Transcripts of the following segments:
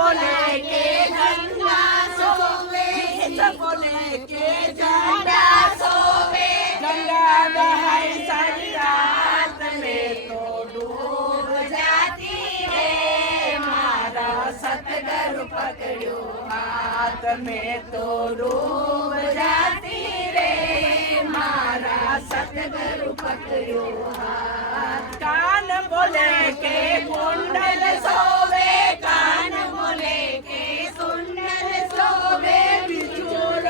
बोले के गंगा सोवे, बोले के झंडा सोवे, गंगा बहाई सारी रात में तो डूब जाती रे, मारा सतगुरु पकड़ो हाथ में तो डूब जाती रे, मारा सतगुरु पकड़ो हाथ। कान बोले के कुंडल सोवे, कान बोले के सुंदर सोवे, बिछोड़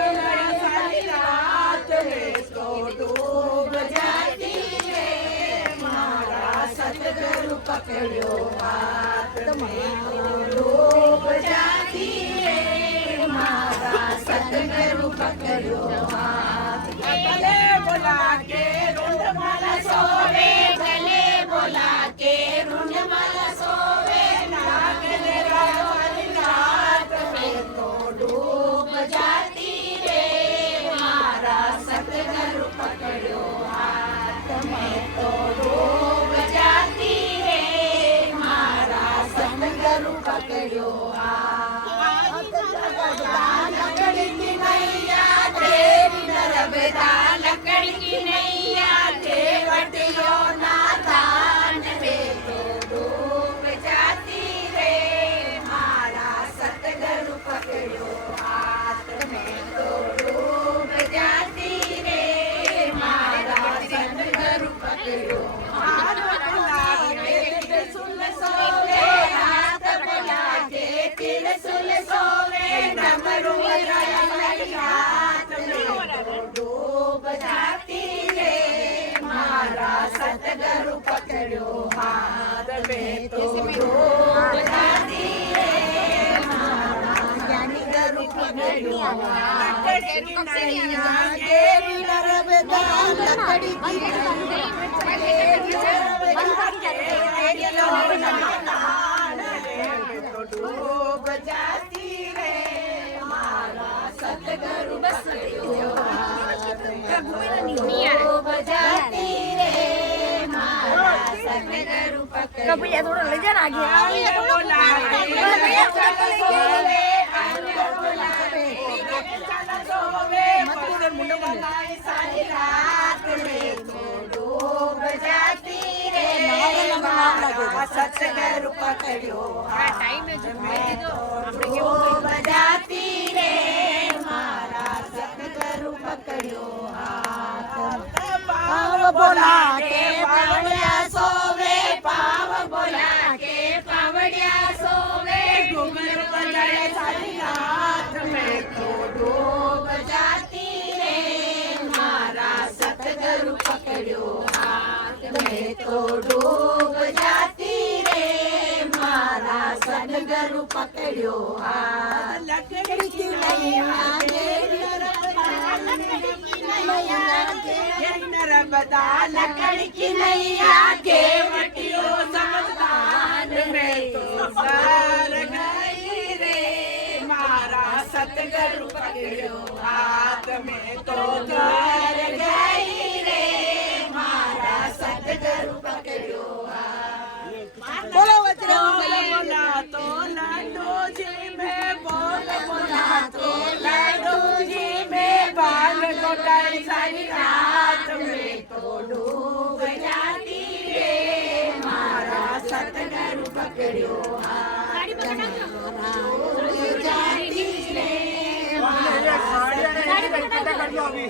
सारी रात में तो डूब जाती रे, मारा सतगुरु पकड़ो हाथ में तो डूब जाती रे, मारा सतगुरु पकड़ो हाथ। गले बोला के रुंड माला सोवे, गले बोला के रुंड माला सोवे, नागले वाली रात में तो डूब जाती रे, मारा सतगुरु पकड़ो हाथ में तो डूब जाती रे, मारा सतगुरु पकड़ो हाथ। लकड़ी की नैया तेरी नर्मदा, लकड़ी की नैया केवटियो नादान में तो डूब जाती रे, मारा सतगुरु पकड़ो हाथ में तो डूब जाती रे, मारा सतगुरु पकड़ो हाथ। बोला के त्रिशूल सोवे, हाथ बोला के त्रिशूल सोवे, डमरू वाली हाथ में तो डूब जाती रे, मारा सतगुरु पकड़ो हाथ में तो डूब जाती रे, मारा ज्ञानी गुरु पकड़ो हाथ। लकड़ी की नैया केरी नर्मदा, लकड़ी की तो डूब जाती रे, मारा सतगुरु पकड़ो हाथ में डूब जाती रे, मारा सतगुरु पकड़ो। भैया थोड़ा ले जाना आगे। बोला भैया सोवे, सोवे, सारी रात में तो डूब जाती रे, मारा सतगुरु पकड़ो हाथ में तो डूब जाती रे, मारा सतगुरु पकड़ो हाथ। पाव बोला के पावड़िया सोवे, पाव बोला के पावड़िया सोवे, घुंघरू बजाए सारी रात में तो डूब जाती रे, मारा सतगुरु पकड़ो हाथ में तो डूब जाती रे, मारा सतगुरु पकड़ो हाथ। लकड़ी की नैया नर्मदा, लकड़ी की नैया केवटियो समदान में तो सर गई रे, मारा सतगुरु पकड़ो हाथ में तो घर गई रे, मारा सतगुरु पकड़ो हाथ। बोलो बोला तो लड्डू जी में, बोल बोला तो लड्डू जी में, बाल गोटाई सारी रात में तो डूब जाती रे, मारा सतगुरु पकड़ो हाथ में डूब जाती रे, मारा सतगुरु